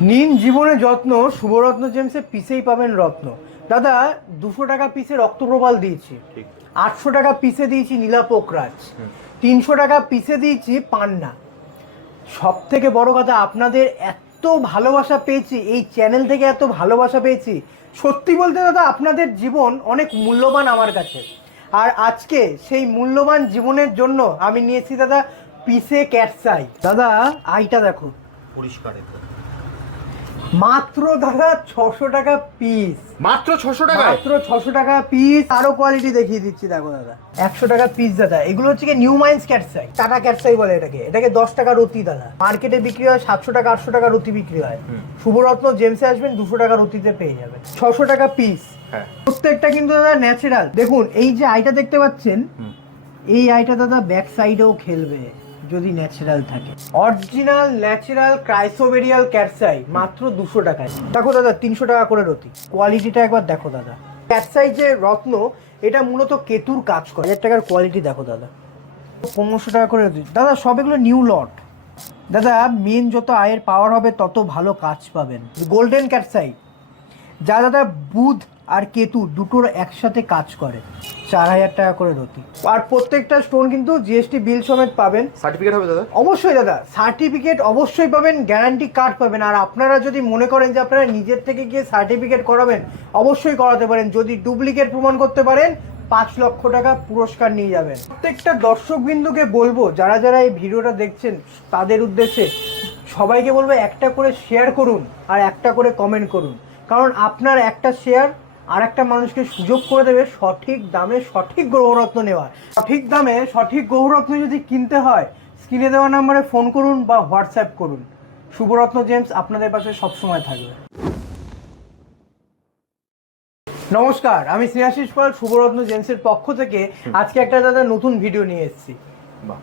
নিন জীবনে যত্ন শুভরত্ন জেমসে পিসেই পাবেন রত্ন। দাদা দুশো টাকা পিসে রক্তপ্রবাল দিয়েছি। আটশো টাকা পিসে দিয়েছি নীলাপোকরাজ তিনশো টাকা পিসে দিয়েছি পান্না। সব থেকে বড় কথা আপনাদের এত ভালোবাসা পেয়েছি এই চ্যানেল থেকে এত ভালোবাসা পেয়েছি। সত্যি বলতে দাদা আপনাদের জীবন অনেক মূল্যবান আমার কাছে। আর আজকে সেই মূল্যবান জীবনের জন্য আমি নিয়েছি দাদা পিসে ক্যাটসাই। দাদা আইটা দেখো। পরিষ্কার মাত্র দাদা ছশো টাকা পিস মাত্র ছশো টাকায়? মাত্র ছশো টাকা পিস আরও কোয়ালিটি দেখিয়ে দিচ্ছি দেখো দাদা। একশো টাকা পিস দাদা। এগুলো হচ্ছে কি new mines cat's eye Tata cat's eye বলে এটাকে। এটাকে দশ টাকা রতি দাদা। মার্কেটে বিক্রি হয় সাতশো টাকা আটশো টাকা রতি বিক্রি হয়। শুভরত্ন জেমসে আসবেন দুশো টাকা রতিতে পেয়ে যাবেন। ছশো টাকা পিস হ্যাঁ। প্রত্যেকটা কিন্তু দাদা ন্যাচারাল দেখুন এই যে আইটা দেখতে পাচ্ছেন এই আইটা দাদা ব্যাক সাইডেও খেলবে। যদি ন্যাচারাল থাকে। অরিজিনাল ন্যাচারাল ক্রাইসোবেরিয়াল ক্যাটসাই মাত্র দুশো টাকায়। দেখো দাদা, তিনশো টাকা করে রতি। কোয়ালিটিটা একবার দেখো দাদা। ক্যাটসাই যে রত্ন, এটা মূলত কেতুর কাজ করে। হাজার টাকার কোয়ালিটি দেখো দাদা। পনেরোশো টাকা করে রতি। দাদা, সব এগুলো নিউ লট দাদা মেন যত আয়ের পাওয়ার হবে, তত ভালো কাজ পাবেন। গোল্ডেন ক্যাটসাই যা দাদা, বুধ আর কেতু দুটোর একসাথে কাজ করে। চার হাজার টাকা করে রতি। আর প্রত্যেকটা স্টোন কিন্তু জিএসটি বিল সমেত পাবেন। সার্টিফিকেট হবে দাদা? অবশ্যই দাদা সার্টিফিকেট অবশ্যই পাবেন গ্যারান্টি কার্ড পাবেন। আর আপনারা যদি মনে করেন যে আপনারা নিজের থেকে গিয়ে সার্টিফিকেট করাবেন অবশ্যই করাতে পারেন। যদি ডুপ্লিকেট প্রমাণ করতে পারেন পাঁচ লক্ষ টাকা পুরস্কার নিয়ে যাবেন। প্রত্যেকটা দর্শক বিন্দুকে বলব যারা যারা এই ভিডিওটা দেখছেন তাদের উদ্দেশ্যে সবাইকে বলব একটা করে শেয়ার করুন আর একটা করে কমেন্ট করুন। কারণ আপনার একটা শেয়ার আর একটা মানুষকে সুযোগ করে দেবে সঠিক দামে সঠিক গ্রহরত্ন নেওয়ার। সঠিক দামে সঠিক গ্রহরত্ন যদি কিনতে হয় স্ক্রিনে দেওয়া নাম্বারে ফোন করুন বা হোয়াটসঅ্যাপ করুন। শুভরত্ন জেমস আপনাদের পাশে সবসময় থাকবে। নমস্কার আমি শ্রেয়াশিস পাল শুভরত্ন জেমসের পক্ষ থেকে আজকে একটা দাদা নতুন ভিডিও নিয়ে এসেছি। বাহ।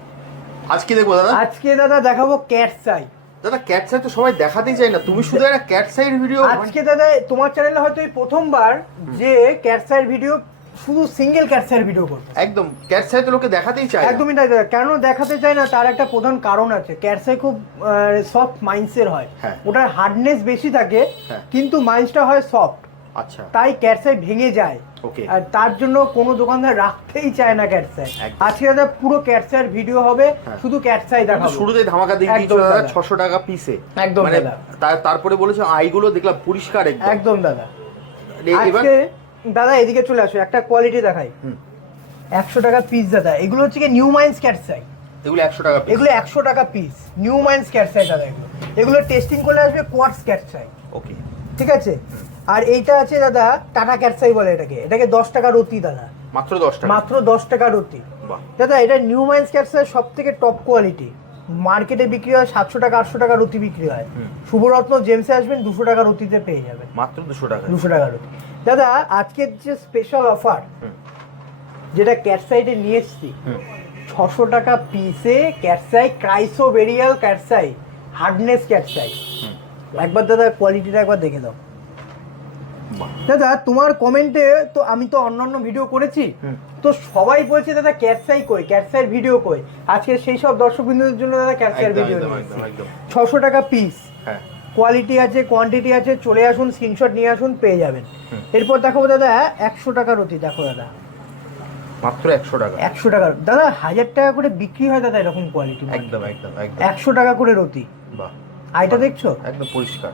আজকে দেখব দাদা? আজকে দাদা দেখাবো ক্যাট সাই দাদা ক্যাট সাই তো সবাই দেখাতেই চায় না। তুমি শুধু একটা ক্যাট সাইড ভিডিও আজকে দাদা তোমার চ্যানেলে হয়তো এই প্রথমবার যে ক্যাট সাইয়ের ভিডিও শুধু সিঙ্গেল ক্যাট সাইয়ের ভিডিও করতে একদম ক্যাট সাই তো লোকে দেখাতেই চায় একদমই তাই দাদা। কেন দেখাতে চায় না? তার একটা প্রধান কারণ আছে। ক্যাটসাই খুব সফট মাইন্ডসের হয়। হ্যাঁ। ওটার হার্ডনেস বেশি থাকে হ্যাঁ। কিন্তু মাইন্ডসটা হয় সফট আচ্ছা। তাই ক্যাটসাই ভেঙে যায়। ওকে। আর তার জন্য কোনো দোকানদার রাখতেই চায় না ক্যাটসাই। আজকে দাদা পুরো ক্যাটসাইয়ের ভিডিও হবে হ্যাঁ। শুধু ক্যাটসাই দেখাবো। শুরুতে ধামাকা দিয়ে একদম দাদা দাদা। ছশো টাকা পিসে একদম মানে তারপরে বলেছে আইগুলো দেখলাম পরিষ্কার একদম। একদম দাদা। আজকে দাদা এদিকে চলে আসো একটা কোয়ালিটি দেখাই। একশো টাকা পিস দাদা। এগুলো হচ্ছে কি নিউ মাইন্স ক্যাটসাই। এগুলো একশো টাকা এগুলো একশো টাকা পিস নিউ মাইন্স ক্যাটসাই দাদা এগুলো। এগুলো টেস্টিং করলে আসবে কোয়ার্টস ক্যাটসাই। ওকে। ঠিক আছে? আর এইটা আছে দাদা টাটা ক্যাটসাই বলে এটাকে। এটাকে দশ টাকা রতি দাদা। মাত্র দশ টাকা? মাত্র দশ টাকা রতি দাদা এটা নিউ মাইন্স ক্যাটসাই সব থেকে টপ কোয়ালিটি মার্কেটে বিক্রি হয় সাতশো টাকা আটশো টাকা রতি বিক্রি হয়। শুভরত্ন জেমসে আসবেন দুশো টাকা রতিতে পেয়ে যাবেন। মাত্র দুশো টাকা। দুশো টাকা রতি দাদা আজকের যে স্পেশাল অফার যেটা ক্যাটসাইটে নিয়ে এসছি ছশো টাকা পিসে cat's eye ক্রাইসো chrysoberyl cat's eye hardness cat's eye. একবার দাদা কোয়ালিটিটা একবার দেখে দাও। দাদা তোমার কমেন্টে তো আমি তো অন্যান্য ভিডিও করেছি। তো সবাই বলছে দাদা ক্যাটসাই কই? ক্যাটসাইয়ের ভিডিও কই? আজকে সেই সব দর্শক বিন্দুদের জন্য দাদা ক্যাটসাইয়ের ভিডিও। ছশো টাকা পিস হ্যাঁ। কোয়ালিটি আছে কোয়ান্টিটি আছে চলে আসুন স্ক্রিনশট নিয়ে আসুন পেয়ে যাবেন। এরপর দেখাবো দাদা একশো টাকা রতি দেখো দাদা। মাত্র একশো টাকা। একশো টাকা দাদা হাজার টাকা করে বিক্রি হয় দাদা এরকম কোয়ালিটি একদম একদম একদম। একশো টাকা করে রতি। বাহ। আইটা দেখছ? একদম পরিষ্কার।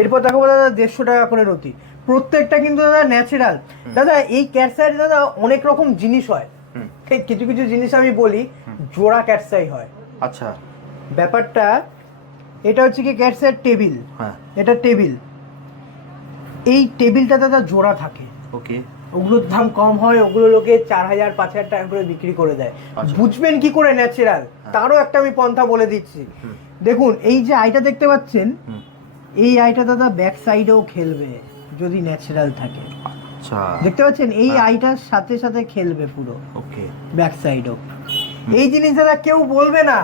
এরপর দেখাবো দাদা দেড়শো টাকা করে রতি। প্রত্যেকটা কিন্তু দাদা ন্যাচারাল দাদা এই ক্যাটসাই দাদা অনেক রকম জিনিস হয়। কিছু কিছু জিনিস আমি বলি জোড়া ক্যাটসাই হয়। আচ্ছা। ব্যাপারটা এটা হচ্ছে কি ক্যাটসাইড টেবিল? হ্যাঁ। এটা টেবিল। এই টেবিলটা দাদা জোড়া থাকে। ওকে। ওগুলোর দাম কম হয় ওগুলো লোকে চার হাজার পাঁচ হাজার টাকা করে বিক্রি করে দেয়। আচ্ছা। বুঝবেন কি করে ন্যাচারাল তারও একটা আমি পন্থা বলে দিচ্ছি। দেখুন এই যে আইটা দেখতে পাচ্ছেন এই আইটা দাদা ব্যাক সাইডেও খেলবে। যদি ন্যাচারাল থাকে। আচ্ছা। দেখতে পাচ্ছেন? এই। আইটার সাথে সাথে খেলবে পুরো। ওকে। ব্যাক সাইডও এই জিনিস দাদা কেউ বলবে না।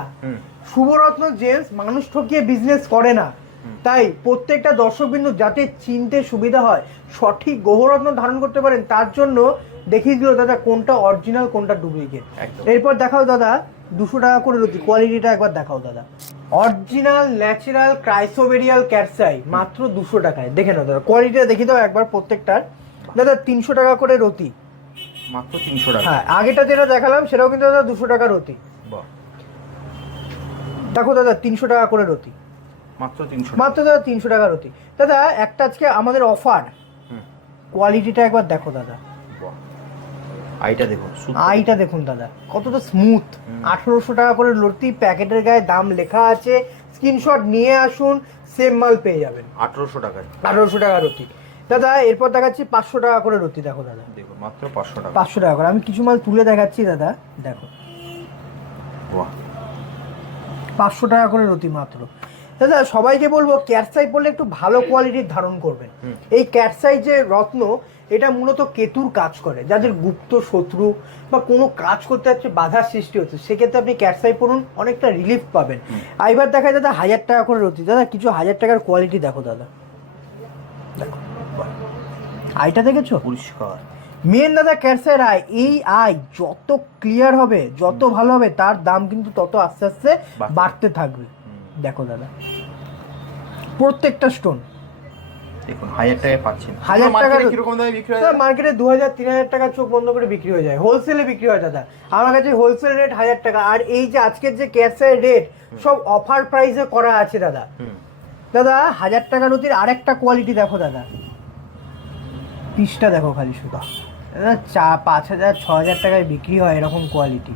শুভরত্ন জেমস মানুষ ঠকিয়ে বিজনেস করে না। তাই প্রত্যেকটা দর্শকবিন্দু যাতে চিনতে সুবিধা হয় সঠিক গ্রহরত্ন ধারণ করতে পারেন তার জন্য দেখিয়ে দিল দাদা কোনটা অরিজিনাল কোনটা ডুপ্লিকেট এরপর দেখাও দাদা দুশো টাকা করে রতি কোয়ালিটিটা একবার দেখাও দাদা। অরিজিনাল ন্যাচারাল ক্রাইসোবেরিয়াল ক্যাটসাই মাত্র দুশো টাকায়। দেখে নাও দাদা কোয়ালিটিটা দেখে দাও একবার প্রত্যেকটার। দাদা তিনশো টাকা করে রতি মাত্র তিনশো টাকা। হ্যাঁ আগেটা যেটা দেখালাম সেটাও কিন্তু দাদা দুশো টাকা রতি দেখো দাদা তিনশো টাকা করে রতি মাত্র তিনশো মাত্র দাদা তিনশো টাকা রতি দাদা একটা আজকে আমাদের অফার কোয়ালিটিটা একবার দেখো দাদা। আইটা দেখুন আইটা দেখুন দাদা। কতটা স্মুথ। আঠারোশো টাকা করে লতি প্যাকেটের গায়ে দাম লেখা আছে। স্ক্রিনশট নিয়ে আসুন সেম মাল পেয়ে যাবেন। আঠারোশো টাকায়। আঠারোশো টাকা রতি দাদা এরপর দেখাচ্ছি পাঁচশো টাকা করে রতি দেখো দাদা। দেখুন মাত্র পাঁচশো টাকা। পাঁচশো টাকা করে। আমি কিছু মাল তুলে দেখাচ্ছি দাদা। দেখো। পাঁচশো টাকা করে রতি মাত্র। দাদা সবাইকে বলব ক্যাটসাই বললে একটু ভালো কোয়ালিটির ধারণ করবেন। এই ক্যাটসাই যে রত্ন এটা মূলত কেতুর কাজ করে যাদের গুপ্ত শত্রু বা কোনো কাজ করতে যাচ্ছে বাধার সৃষ্টি হচ্ছে। সেক্ষেত্রে আপনি ক্যাটসাই পড়ুন অনেকটা রিলিফ পাবেন। আর এবার দেখায় দাদা হাজার টাকা করে রতি দাদা কিছু হাজার টাকার কোয়ালিটি দেখো দাদা। দেখো। আইটা দেখেছ? পরিষ্কার। মেন দাদা ক্যান্সার আই। এই আয় যত ক্লিয়ার হবে যত ভালো হবে তার দাম কিন্তু তত আস্তে আস্তে বাড়তে থাকবে। দেখো দাদা। প্রত্যেকটা স্টোন দেখুন হাজার টাকায় পাচ্ছেন হাজার মার্কেটে কীরকম দামে বিক্রি হয় মার্কেটে দু হাজার তিন হাজার টাকা চোখ বন্ধ করে বিক্রি হয়ে যায়। হোলসেলে বিক্রি হয় দাদা। আমার কাছে হোলসেল রেট হাজার টাকা। আর এই যে আজকের যে ক্যান্সার রেট সব অফার প্রাইসে করা আছে দাদা। দাদা হাজার টাকা নদীর আরেকটা কোয়ালিটি দেখো দাদা। পিসটা দেখো খালি শুধু দাদা চা পাঁচ হাজার ছ হাজার টাকায় বিক্রি হয় এরকম কোয়ালিটি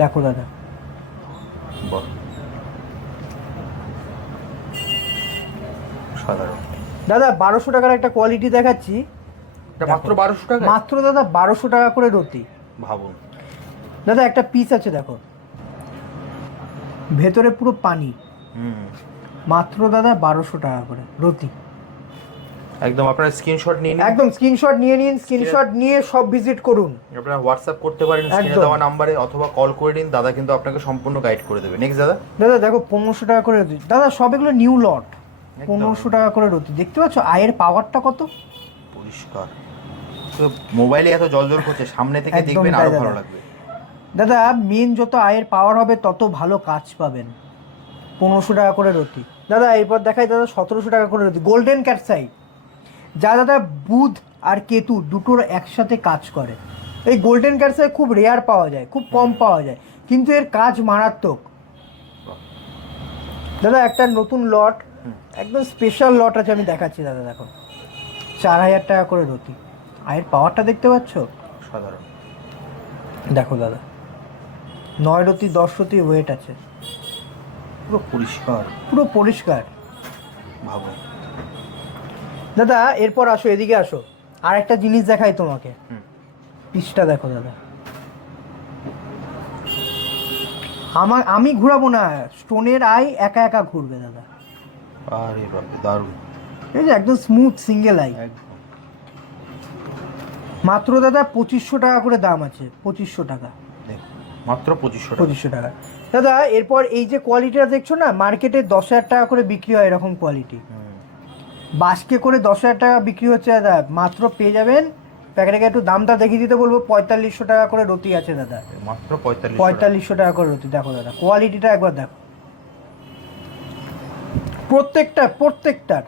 দেখো দাদা। সাধারণ। দাদা বারোশো টাকার একটা কোয়ালিটি দেখাচ্ছি। মাত্র বারোশো টাকা মাত্র দাদা বারোশো টাকা করে রতি ভাবুন। দাদা একটা পিস আছে দেখো। ভেতরে পুরো পানি। হুম। মাত্র দাদা বারোশো টাকা করে রতি একদম আপনারা স্ক্রিনশট নিয়ে নিন। একদম স্ক্রিনশট নিয়ে নিন স্ক্রিনশট নিয়ে সব ভিজিট করুন। আপনারা হোয়াটসঅ্যাপ করতে পারেন স্ক্রিনে। দেওয়া নাম্বারে অথবা কল করে নিন দাদা কিন্তু আপনাকে সম্পূর্ণ গাইড করে দেবে। নেক্সট দাদা? দাদা দেখো পনেরোশো টাকা করে রতি দাদা সব এগুলো নিউ লট। পনেরোশো টাকা করে রতি দেখতে পাচ্ছ আয়ের পাওয়ারটা কত? পরিষ্কার। মোবাইলে এত জল জল করছে সামনে থেকে দেখবেন আরও। ভালো লাগবে। দাদা মেন যত আয়ের পাওয়ার হবে তত ভালো কাজ পাবেন। পনেরোশো টাকা করে রতি। দাদা এরপর দেখাই দাদা সতেরোশো টাকা করে রতি। গোল্ডেন ক্যাটসাই যা দাদা বুধ আর কেতু দুটোর একসাথে কাজ করে। এই গোল্ডেন ক্যাটসাই খুব রেয়ার পাওয়া যায় খুব কম পাওয়া যায়। কিন্তু এর কাজ মারাত্মক। দাদা একটা নতুন লট। একদম স্পেশাল লট আছে আমি দেখাচ্ছি দাদা দেখো। চার হাজার টাকা করে রতি আয়ের পাওয়ারটা দেখতে পাচ্ছ? সাধারণ। দেখো দাদা নয় রতি দশ রতি ওয়েট আছে। পুরো পরিষ্কার। পুরো পরিষ্কার। ভাবুন দাদা এরপর আসো এদিকে আসো। আর একটা জিনিস দেখাই তোমাকে। হুম। পিসটা দেখো দাদা। আমার আমি ঘুরাবো না। স্টোনের আই একা একা ঘুরবে দাদা। আরে বাপরে দারুণ। এই যে একদম স্মুথ সিঙ্গেল আই মাত্র দাদা পঁচিশশো টাকা করে দাম আছে পঁচিশশো টাকা। মাত্র পঁচিশশো টাকা। পঁচিশশো টাকা। দাদা এরপর এই যে কোয়ালিটিটা দেখছ না মার্কেটে দশ হাজার টাকা করে বিক্রি হয় এরকম কোয়ালিটি। বাসকে করে দশ হাজার টাকা বিক্রি হচ্ছে দাদা মাত্র পেয়ে যাবেন। প্যাকেটে একটু দামটা দেখিয়ে দিতে বলব পঁয়তাল্লিশশো টাকা করে রতি আছে দাদা। মাত্র পঁয়তাল্লিশ পঁয়তাল্লিশশো টাকা করে রতি। দেখো দাদা কোয়ালিটিটা একবার দেখো। প্রত্যেকটা প্রত্যেকটার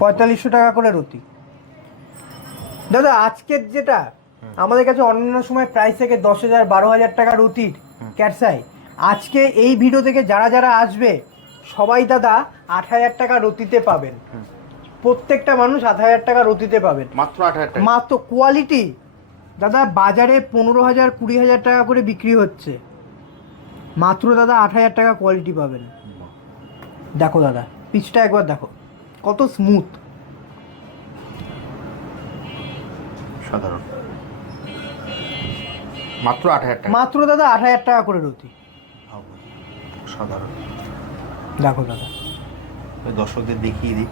পঁয়তাল্লিশশো টাকা করে রতি দাদা আজকের যেটা আমাদের কাছে অন্যান্য সময় প্রাইস থেকে দশ হাজার বারো হাজার টাকা রতির ক্যাটসাই। আজকে এই ভিডিও থেকে যারা যারা আসবে সবাই দাদা আট হাজার টাকা রতিতে পাবেন। প্রত্যেকটা মানুষ আট হাজার টাকা রতিতে পাবেন। মাত্র আট হাজার মাত্র কোয়ালিটি দাদা বাজারে পনেরো হাজার কুড়ি হাজার টাকা করে বিক্রি হচ্ছে। মাত্র দাদা আট হাজার টাকা কোয়ালিটি পাবেন। দেখো দাদা পিচটা একবার দেখো। কত স্মুথ সাধারণ। মাত্র আট হাজার টাকা। মাত্র দাদা আট হাজার টাকা করে রতি সাধারণ। দেখো দাদা। দর্শকদের দেখিয়ে দিই।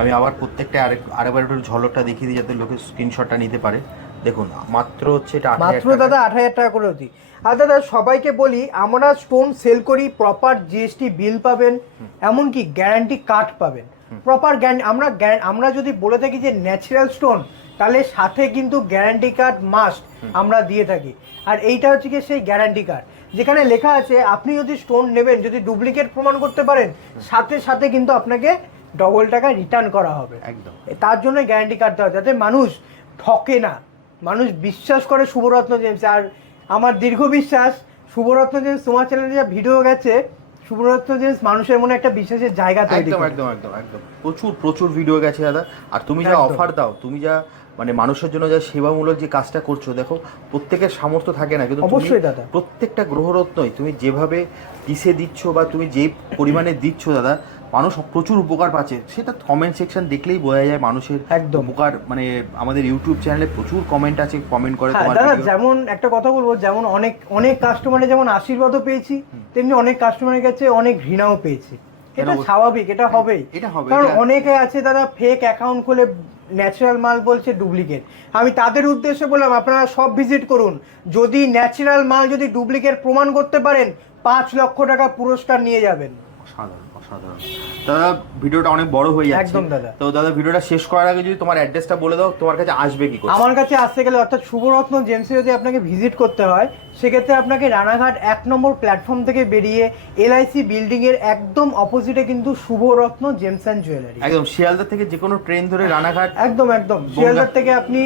আমি আবার প্রত্যেকটা আরেক আরেকবার একটু ঝলকটা দেখিয়ে দিই যাতে লোকে স্ক্রিনশটটা নিতে পারে। দেখুন মাত্র হচ্ছে এটা মাত্র দাদা আট হাজার টাকা করে রতি আর দাদা সবাইকে বলি আমরা স্টোন সেল করি প্রপার জিএসটি বিল পাবেন এমনকি গ্যারান্টি কার্ড পাবেন। প্রপার গ্যারান্টি আমরা আমরা যদি বলে থাকি যে ন্যাচারাল স্টোন তাহলে সাথে কিন্তু গ্যারান্টি কার্ড মাস্ট আমরা দিয়ে থাকি। আর এইটা হচ্ছে কি সেই গ্যারান্টি কার্ড যেখানে লেখা আছে আপনি যদি স্টোন নেবেন যদি ডুপ্লিকেট প্রমাণ করতে পারেন সাথে সাথে কিন্তু আপনাকে ডবল টাকা রিটার্ন করা হবে। একদম। তার জন্য গ্যারান্টি কার্ড দেওয়া যাতে মানুষ ঠকে না। মানুষ বিশ্বাস করে শুভরত্ন জেমস। আর আমার দীর্ঘ বিশ্বাস শুভরত্ন জেমস তোমার চ্যানেলে যা ভিডিও গেছে শুভরত্ন জেমস মানুষের মনে একটা বিশ্বাসের জায়গা তৈরি একদম একদম একদম একদম। প্রচুর প্রচুর ভিডিও গেছে দাদা। আর তুমি যা অফার দাও তুমি যা মানে মানুষের জন্য যা সেবামূলক যে কাজটা করছ দেখো প্রত্যেকের সামর্থ্য থাকে না কিন্তু অবশ্যই দাদা। প্রত্যেকটা গ্রহরত্নই তুমি যেভাবে পিসে দিচ্ছ বা তুমি যে পরিমাণে দিচ্ছ দাদা মানুষ প্রচুর উপকার পাচ্ছে। সেটা কমেন্ট সেকশন দেখলেই বোঝা যায় মানুষের একদম। উপকার মানে আমাদের ইউটিউব চ্যানেলে প্রচুর কমেন্ট আছে কমেন্ট করে হ্যাঁ তোমার দাদা যেমন একটা কথা বলব যেমন অনেক অনেক কাস্টমারের যেমন আশীর্বাদও পেয়েছি তেমনি অনেক কাস্টমারের কাছে অনেক ঘৃণাও পেয়েছি। এটা স্বাভাবিক এটা হবেই। এটা হবে, কারণ অনেকে আছে দাদা ফেক অ্যাকাউন্ট খুলে ন্যাচারাল মাল বলছে ডুপ্লিকেট আমি তাদের উদ্দেশ্যে বললাম আপনারা সব ভিজিট করুন। যদি ন্যাচারাল মাল যদি ডুপ্লিকেট প্রমাণ করতে পারেন পাঁচ লক্ষ টাকা পুরস্কার নিয়ে যাবেন। অসাধারণ দাদা ভিডিওটা অনেক বড় হয়ে যাচ্ছে। একদম দাদা। তো দাদা ভিডিওটা শেষ করার আগে যদি তোমার অ্যাড্রেসটা বলে দাও তোমার কাছে আসবে কি করে? আমার কাছে আসতে গেলে অর্থাৎ শুভরত্ন জেমসে যদি আপনাকে ভিজিট করতে হয় সেক্ষেত্রে আপনাকে রানাঘাট এক নম্বর প্ল্যাটফর্ম থেকে বেরিয়ে এলআইসি বিল্ডিং এর একদম অপোজিটে কিন্তু শুভরত্ন জেমস অ্যান্ড জুয়েলারি একদম শিয়ালদা থেকে যে কোনো ট্রেন ধরে রানাঘাট একদম একদম। শিয়ালদার থেকে আপনি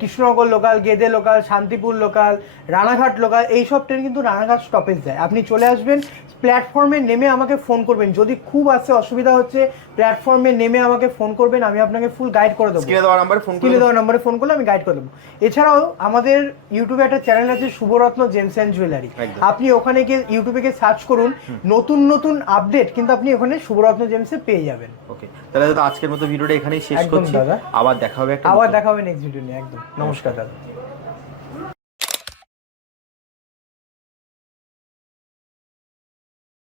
Krishnanagar local Gede local Shantipur local Ranaghat local এইসব ট্রেন কিন্তু রানাঘাট স্টপেজ দেয়। আপনি চলে আসবেন প্ল্যাটফর্মে নেমে আমাকে ফোন করবেন। যদি খুব আসতে অসুবিধা হচ্ছে প্ল্যাটফর্মে নেমে আমাকে ফোন করবেন আমি আপনাকে ফুল গাইড করে দেবো। দেওয়া নাম্বারে ফোন করে দেওয়া নম্বরে ফোন করলে আমি গাইড করে দেবো। এছাড়াও আমাদের ইউটিউবে একটা চ্যানেল আছে শুভরত্ন জেমস অ্যান্ড জুয়েলারি। আপনি ওখানে গিয়ে ইউটিউবে গিয়ে সার্চ করুন নতুন নতুন আপডেট কিন্তু আপনি ওখানে শুভরত্ন জেমসে পেয়ে যাবেন। ওকে তাহলে দাদা আজকের মতো ভিডিওটা এখানেই শেষ করছি। দাদা। আবার দেখা হবে একটা আবার দেখা হবে নেক্সট ভিডিও নিয়ে একদম। নমস্কার দাদা।